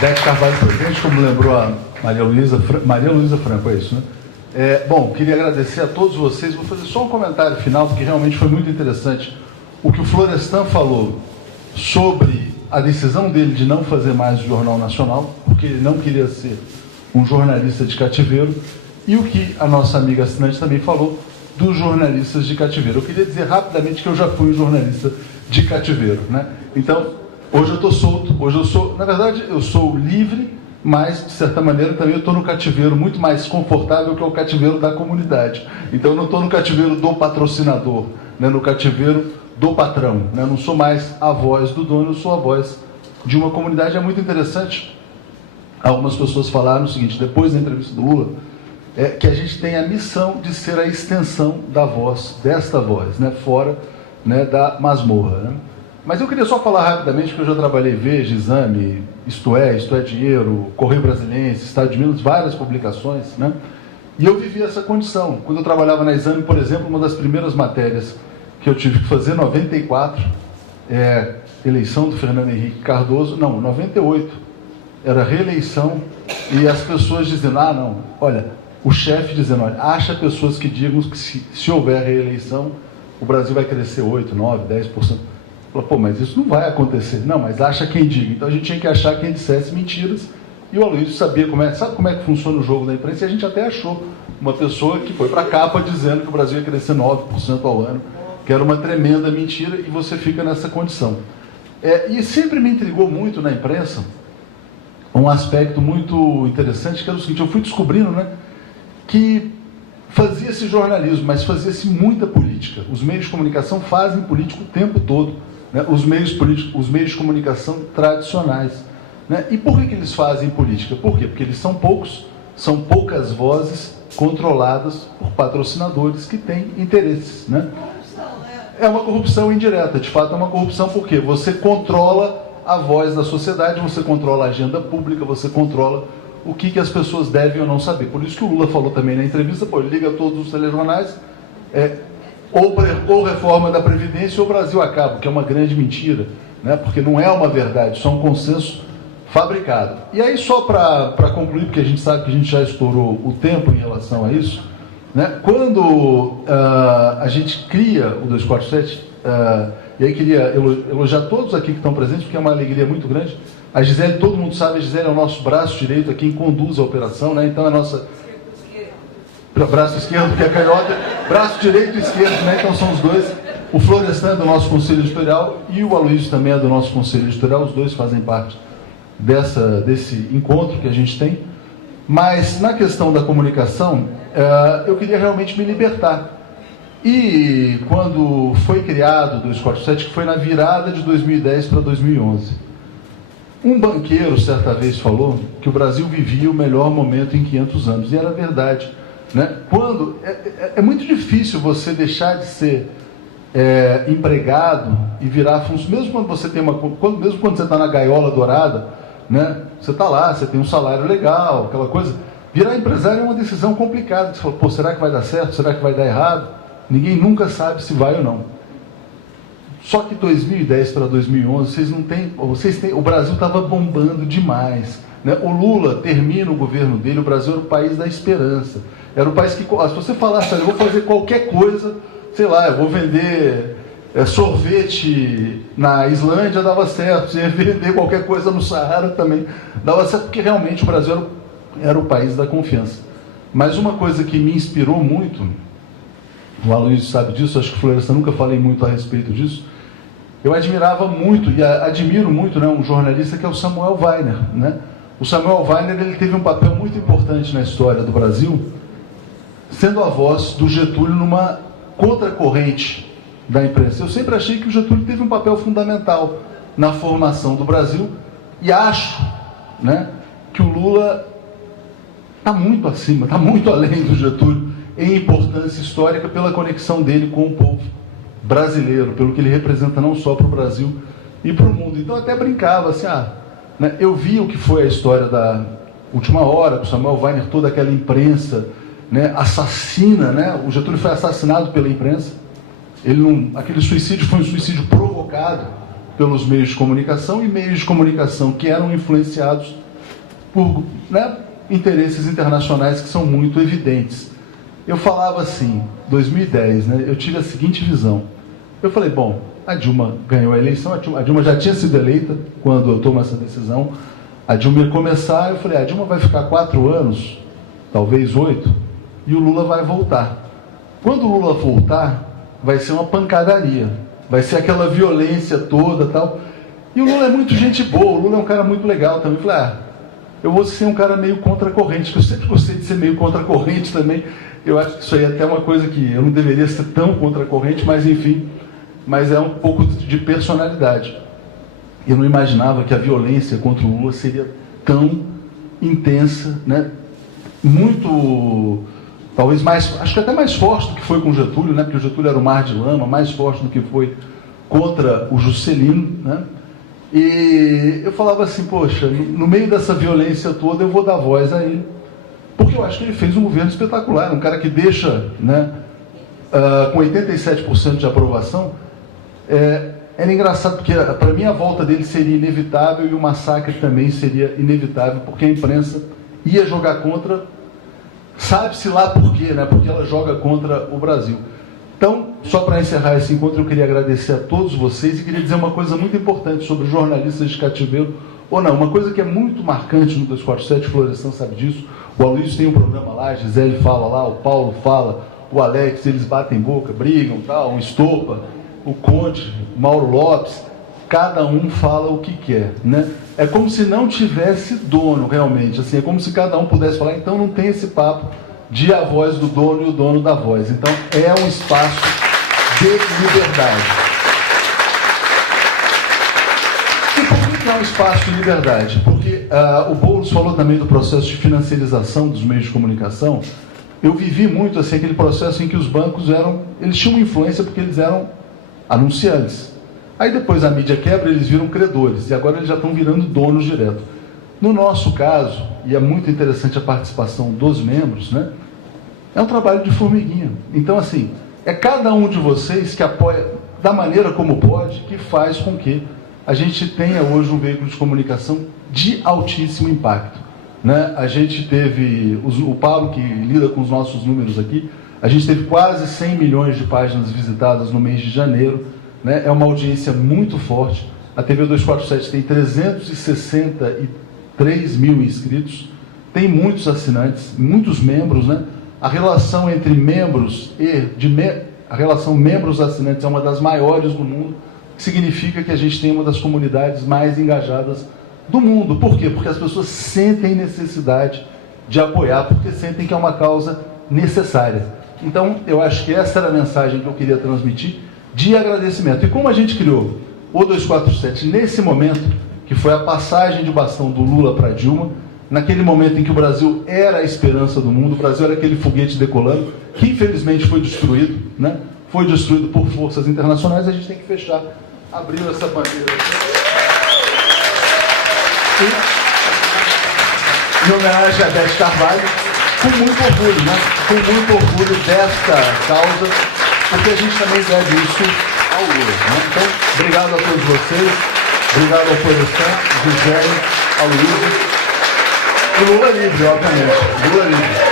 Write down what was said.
Bete Carvalho, presidente, como lembrou a Maria Luísa Franco, é isso, né? Bom, queria agradecer a todos vocês. Vou fazer só um comentário final, porque realmente foi muito interessante o que o Florestan falou sobre a decisão dele de não fazer mais o Jornal Nacional, porque ele não queria ser um jornalista de cativeiro, e o que a nossa amiga assinante também falou dos jornalistas de cativeiro. Eu queria dizer rapidamente que eu já fui um jornalista de cativeiro, né? Então, hoje eu estou solto, na verdade, eu sou livre, mas, de certa maneira, também eu estou no cativeiro muito mais confortável que é o cativeiro da comunidade. Então, eu não estou no cativeiro do patrocinador, né, no cativeiro do patrão, né? Não sou mais a voz do dono, eu sou a voz de uma comunidade. É muito interessante. Algumas pessoas falaram o seguinte, depois da entrevista do Lula, que a gente tem a missão de ser a extensão da voz, desta voz, né, fora, né, da masmorra, né? Mas eu queria só falar rapidamente que eu já trabalhei Veja, Exame, Isto é Dinheiro, Correio Brasiliense, Estado de Minas, várias publicações, né? E eu vivi essa condição. Quando eu trabalhava na Exame, por exemplo, uma das primeiras matérias que eu tive que fazer, 94, eleição do Fernando Henrique Cardoso, não, 98, era reeleição, e as pessoas dizendo, não, olha, o chefe dizendo, olha, acha pessoas que digam que se houver reeleição, o Brasil vai crescer 8, 9, 10%. Falou, pô, mas isso não vai acontecer. Não, mas acha quem diga. Então a gente tinha que achar quem dissesse mentiras. E o Aloysio sabia sabe como é que funciona o jogo da imprensa? E a gente até achou uma pessoa que foi para a capa dizendo que o Brasil ia crescer 9% ao ano, que era uma tremenda mentira, e você fica nessa condição. E sempre me intrigou muito na imprensa um aspecto muito interessante, que era o seguinte, eu fui descobrindo, né, que fazia-se jornalismo, mas fazia-se muita política. Os meios de comunicação fazem política o tempo todo, né? Os meios de comunicação tradicionais, né? E por que eles fazem política? Por quê? Porque eles são poucos, são poucas vozes controladas por patrocinadores que têm interesses, né? É uma corrupção indireta, de fato é uma corrupção, porque você controla a voz da sociedade, você controla a agenda pública, você controla o que as pessoas devem ou não saber. Por isso que o Lula falou também na entrevista, ele liga todos os telejornais, ou reforma da Previdência ou o Brasil acaba, que é uma grande mentira, né? Porque não é uma verdade, só um consenso fabricado. E aí, só para concluir, porque a gente sabe que a gente já estourou o tempo em relação a isso, né? Quando a gente cria o 247, e aí queria elogiar todos aqui que estão presentes, porque é uma alegria muito grande. A Gisele, todo mundo sabe, a Gisele é o nosso braço direito, é quem conduz a operação, né? Então é a nossa... Braço esquerdo, que é canhota, braço direito e esquerdo, né? Então são os dois. O Florestan é do nosso Conselho Editorial e o Aloysio também é do nosso Conselho Editorial, os dois fazem parte desse encontro que a gente tem. Mas na questão da comunicação, eu queria realmente me libertar. E quando foi criado o 247, que foi na virada de 2010 para 2011, um banqueiro certa vez falou que o Brasil vivia o melhor momento em 500 anos, e era verdade, né? Quando é muito difícil você deixar de ser empregado e virar funcionário, mesmo quando você tem mesmo quando você está na gaiola dourada, né? Você está lá, você tem um salário legal, aquela coisa. Virar empresário é uma decisão complicada. Você fala, pô, será que vai dar certo? Será que vai dar errado? Ninguém nunca sabe se vai ou não. Só que 2010 para 2011, o Brasil estava bombando demais, né? O Lula termina o governo dele, o Brasil era o país da esperança. Era o país que, se você falasse, eu vou fazer qualquer coisa, sei lá, eu vou vender sorvete na Islândia, dava certo. Se ia vender qualquer coisa no Saara também dava certo, porque realmente o Brasil era o país da confiança. Mas uma coisa que me inspirou muito, o Aloysio sabe disso, acho que o Florestan nunca falei muito a respeito disso, eu admirava muito e admiro muito, né, um jornalista que é o Samuel Weiner, né? O Samuel Weiner, ele teve um papel muito importante na história do Brasil, sendo a voz do Getúlio numa contracorrente da imprensa. Eu sempre achei que o Getúlio teve um papel fundamental na formação do Brasil, e acho, né, que o Lula está muito acima, está muito além do Getúlio em importância histórica, pela conexão dele com o povo brasileiro, pelo que ele representa não só para o Brasil e para o mundo. Então eu até brincava assim, né, eu vi o que foi a história da Última Hora, do Samuel Weiner, toda aquela imprensa, né, assassina, né? O Getúlio foi assassinado pela imprensa. Aquele suicídio foi um suicídio provocado pelos meios de comunicação e meios de comunicação que eram influenciados por, né, interesses internacionais que são muito evidentes. Eu falava assim, 2010, né, eu tive a seguinte visão. Eu falei, bom, a Dilma ganhou a eleição, a Dilma já tinha sido eleita quando eu tomo essa decisão. A Dilma ia começar, eu falei, a Dilma vai ficar 4 anos, talvez 8, e o Lula vai voltar. Quando o Lula voltar, vai ser uma pancadaria, vai ser aquela violência toda e tal. E o Lula é muito gente boa, o Lula é um cara muito legal também. Eu falei, eu vou ser um cara meio contra-corrente, que eu sempre gostei de ser meio contra-corrente também. Eu acho que isso aí é até uma coisa que eu não deveria ser tão contra-corrente, mas enfim, mas é um pouco de personalidade. Eu não imaginava que a violência contra o Lula seria tão intensa, né? Muito, talvez mais, acho que até mais forte do que foi com o Getúlio, né? Porque o Getúlio era um mar de lama, mais forte do que foi contra o Juscelino, né? E eu falava assim, poxa, no meio dessa violência toda eu vou dar voz a ele, porque eu acho que ele fez um governo espetacular, um cara que deixa, né, com 87% de aprovação. Era engraçado, porque para mim a volta dele seria inevitável e o massacre também seria inevitável, porque a imprensa ia jogar contra, sabe-se lá por quê, né? Porque ela joga contra o Brasil. Então, só para encerrar esse encontro, eu queria agradecer a todos vocês e queria dizer uma coisa muito importante sobre jornalistas de cativeiro, ou não, uma coisa que é muito marcante no 247, Florestan sabe disso, o Aloysio tem um programa lá, a Gisele fala lá, o Paulo fala, o Alex, eles batem boca, brigam, tal, o Estopa, o Conte, o Mauro Lopes, cada um fala o que quer, né? É como se não tivesse dono realmente, assim, é como se cada um pudesse falar, então não tem esse papo de a voz do dono e o dono da voz. Então é um espaço de liberdade. E por que é um espaço de liberdade? Porque o Boulos falou também do processo de financiarização dos meios de comunicação. Eu vivi muito assim, aquele processo em que os bancos eles tinham uma influência porque eles eram anunciantes. Aí depois a mídia quebra, eles viram credores, e agora eles já estão virando donos direto. No nosso caso, e é muito interessante a participação dos membros, né? É um trabalho de formiguinha. Então, assim, é cada um de vocês que apoia da maneira como pode, que faz com que a gente tenha hoje um veículo de comunicação de altíssimo impacto, né? A gente teve, o Pablo que lida com os nossos números aqui, a gente teve quase 100 milhões de páginas visitadas no mês de janeiro, né? É uma audiência muito forte. A TV 247 tem 363 mil inscritos, tem muitos assinantes, muitos membros, né? A relação entre membros a relação membros-assinantes é uma das maiores do mundo, que significa que a gente tem uma das comunidades mais engajadas do mundo. Por quê? Porque as pessoas sentem necessidade de apoiar, porque sentem que é uma causa necessária. Então, eu acho que essa era a mensagem que eu queria transmitir, de agradecimento. E como a gente criou o 247 nesse momento, que foi a passagem de bastão do Lula para Dilma, naquele momento em que o Brasil era a esperança do mundo, o Brasil era aquele foguete decolando, que infelizmente foi destruído, né? Foi destruído por forças internacionais, a gente tem que fechar, abrir essa bandeira. Em homenagem a Beth Carvalho, com muito orgulho, né? Com muito orgulho desta causa, porque a gente também deve isso ao Lula, né? Então, obrigado a todos vocês, obrigado ao Florestan, Gisele, ao Luiz. O Lula livre, obviamente. Lula livre.